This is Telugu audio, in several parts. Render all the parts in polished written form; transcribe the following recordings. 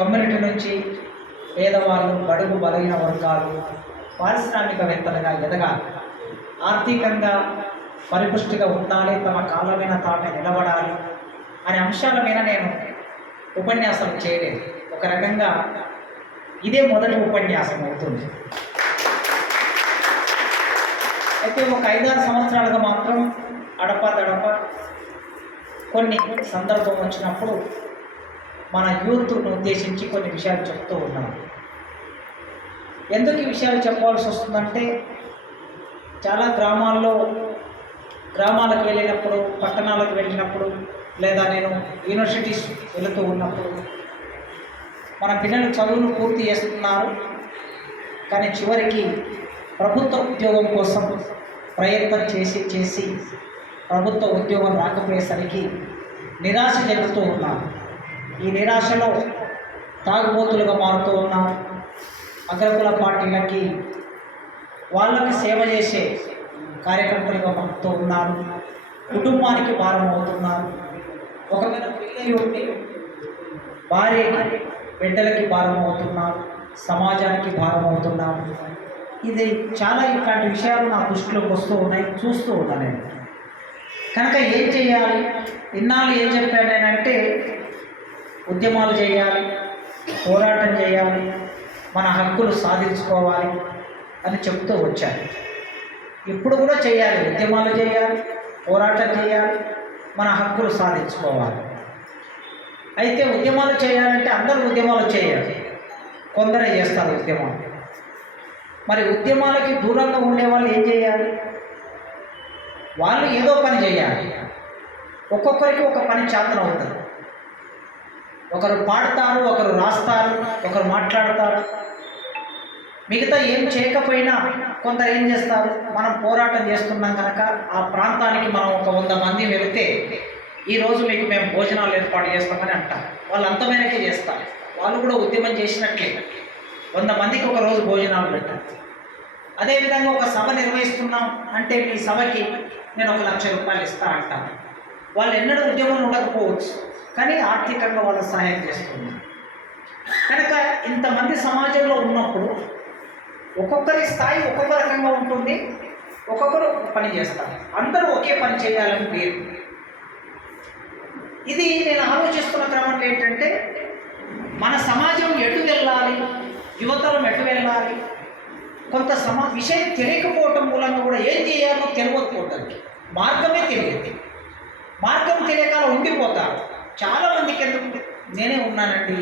కమ్యూనిటీ నుంచి పేదవాళ్ళు, బడుగు బలహీన వర్గాలు పారిశ్రామికవేత్తలుగా ఎదగాలి, ఆర్థికంగా పరిపుష్టిగా ఉండాలి, తమ కాళ్ళ మీద తామే నిలబడాలి అనే అంశాల మీద నేను ఉపన్యాసం చేయలేదు. ఒక రకంగా ఇదే మొదటి ఉపన్యాసం అవుతుంది. అయితే ఒక 5-6 సంవత్సరాలుగా మాత్రం అడపదడప కొన్ని సందర్భం వచ్చినప్పుడు మన యూత్ను ఉద్దేశించి కొన్ని విషయాలు చెప్తూ ఉన్నాను. ఎందుకు ఈ విషయాలు చెప్పాల్సి వస్తుందంటే, చాలా గ్రామాలకు వెళ్ళినప్పుడు, పట్టణాలకు వెళ్ళినప్పుడు, లేదా నేను యూనివర్సిటీస్ వెళుతూ ఉన్నప్పుడు మన పిల్లలు చదువును పూర్తి చేస్తున్నారు, కానీ చివరికి ప్రభుత్వ ఉద్యోగం కోసం ప్రయత్నం చేసి ప్రభుత్వ ఉద్యోగం రాకపోయేసరికి నిరాశ చెందుతూ ఉన్నారు. ఈ నిరాశలో తాగుబోతులుగా మారుతూ ఉన్నారు. అగ్రకుల పార్టీలకి వాళ్ళకి సేవ చేసే కార్యకర్తలుగా మారుతూ ఉన్నారు. కుటుంబానికి భారం అవుతున్నారు. ఒకవేళ పిల్లలు ఉంటే భార్యకి, బిడ్డలకి భారం అవుతున్నారు, సమాజానికి భారం అవుతున్నారు. ఇది చాలా ఇట్లాంటి విషయాలు నా దృష్టిలోకి వస్తూ ఉన్నాయి, చూస్తూ ఉన్నాను నేను. కనుక ఏం చేయాలి? ఇన్నాళ్ళు ఏం చెప్పాను నేనంటే, ఉద్యమాలు చేయాలి, పోరాటం చేయాలి, మన హక్కులు సాధించుకోవాలి అని చెప్తూ వచ్చాను. ఇప్పుడు కూడా చేయాలి, ఉద్యమాలు చేయాలి, పోరాటం చేయాలి, మన హక్కులు సాధించుకోవాలి. అయితే ఉద్యమాలు చేయాలంటే అందరూ ఉద్యమాలు చేయాలి, కొందరే చేస్తారు ఉద్యమాలు. మరి ఉద్యమాలకి దూరంగా ఉండేవాళ్ళు ఏం చేయాలి? వాళ్ళు ఏదో పని చేయాలి. ఒక్కొక్కరికి ఒక పని చేతన అవుతుంది. ఒకరు పాడతారు, ఒకరు రాస్తారు, ఒకరు మాట్లాడతారు. మిగతా ఏం చేయకపోయినా కొందరు ఏం చేస్తారు, మనం పోరాటం చేస్తున్నాం కనుక ఆ ప్రాంతానికి మనం ఒక 100 మంది వెళితే ఈరోజు మీకు మేము భోజనాలు ఏర్పాటు చేస్తామని అంటారు. వాళ్ళు అంతమేరకే చేస్తారు. వాళ్ళు కూడా ఉద్యమం చేసినట్లే 100 మందికి ఒక రోజు భోజనాలు పెట్టారు. అదేవిధంగా ఒక సభ నిర్వహిస్తున్నాం అంటే మీ సభకి నేను 1,00,000 రూపాయలు ఇస్తా అంటాను. వాళ్ళు ఎన్నడూ ఉద్యమం ఉండకపోవచ్చు, కానీ ఆర్థికంగా వాళ్ళు సహాయం చేస్తున్నారు. కనుక ఇంతమంది సమాజంలో ఉన్నప్పుడు ఒక్కొక్కరి స్థాయి ఒక్కొక్క రకంగా ఉంటుంది, ఒక్కొక్కరు పని చేస్తారు. అందరూ ఒకే పని చేయాలని లేదు. ఇది నేను ఆలోచిస్తున్న క్రమంలో ఏంటంటే, మన సమాజం ఎటు వెళ్ళాలి, యువతరం ఎటు వెళ్ళాలి, కొంత విషయం తెలియకపోవటం మూలంగా కూడా ఏం చేయాలో తెలియకపోవడానికి మార్గమే తెలియదు. మార్గం తెలియక ఉండిపోతారు. చాలామందికి ఎందుకు, నేనే ఉన్నానండి,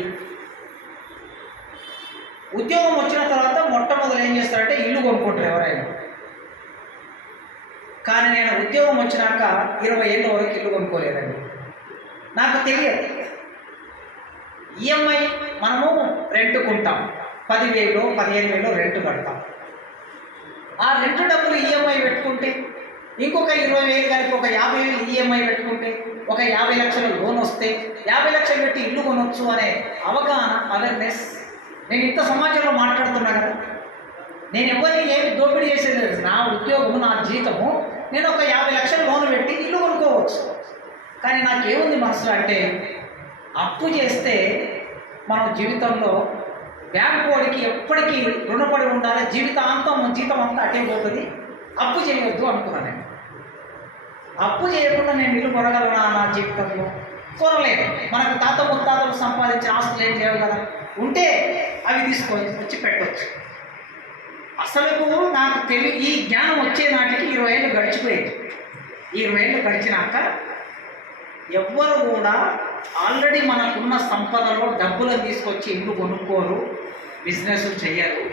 ఉద్యోగం వచ్చిన తర్వాత మొట్టమొదలు ఏం చేస్తారంటే ఇల్లు కొనుక్కుంటారు ఎవరైనా. కానీ నేను ఉద్యోగం వచ్చినాక 20 ఏళ్ళ వరకు ఇల్లు కొనుక్కోలేదండి. నాకు తెలియదు. ఈఎంఐ మనము రెంట్కుంటాం, 10,000 15,000 రెంట్ కడతాం. ఆ రెంట్ డబ్బులు ఈఎంఐ పెట్టుకుంటే, ఇంకొక 20,000 కలిపి ఒక 50,000 ఈఎంఐ పెట్టుకుంటే, ఒక 50 లక్షల లోన్ వస్తే 50 లక్షలు పెట్టి ఇల్లు కొనవచ్చు అనే అవగాహన, అవేర్నెస్. నేను ఇంత సమాజంలో మాట్లాడుతున్నా కదా, నేను ఎవరిని ఏమి దోపిడీ చేసేది లేదు. నా ఉద్యోగము, నా జీతము, నేను ఒక 50 లక్షలు లోన్ పెట్టి ఇల్లు కొనుక్కోవచ్చు. కానీ నాకేముంది మనసులో అంటే, అప్పు చేస్తే మనం జీవితంలో బ్యాంకు వాడికి ఎప్పటికీ రుణపడి ఉండాలి, జీవితాంతం జీతం అంతా అటే పోతుంది, అప్పు చేయవద్దు అనుకున్నాను నేను. అప్పు చేయకుండా నేను ఇల్లు కొనగలనా నా జీవితంలో? కొనలేదు. మనకు తాత ముత్తాతలు సంపాదించిన ఆస్తులు ఏం చేయాలి కదా, ఉంటే అవి తీసుకొని వచ్చి పెట్టవచ్చు. అసలు నాకు ఈ జ్ఞానం వచ్చే నాటికి 20 ఏళ్ళు గడిచిపోయేది. 20 ఏళ్ళు గడిచినాక ఎవ్వరు కూడా ఆల్రెడీ మనకున్న సంపదలో డబ్బులను తీసుకొచ్చి ఇల్లు కొనుక్కోరు, బిజినెస్ చెయ్యరు.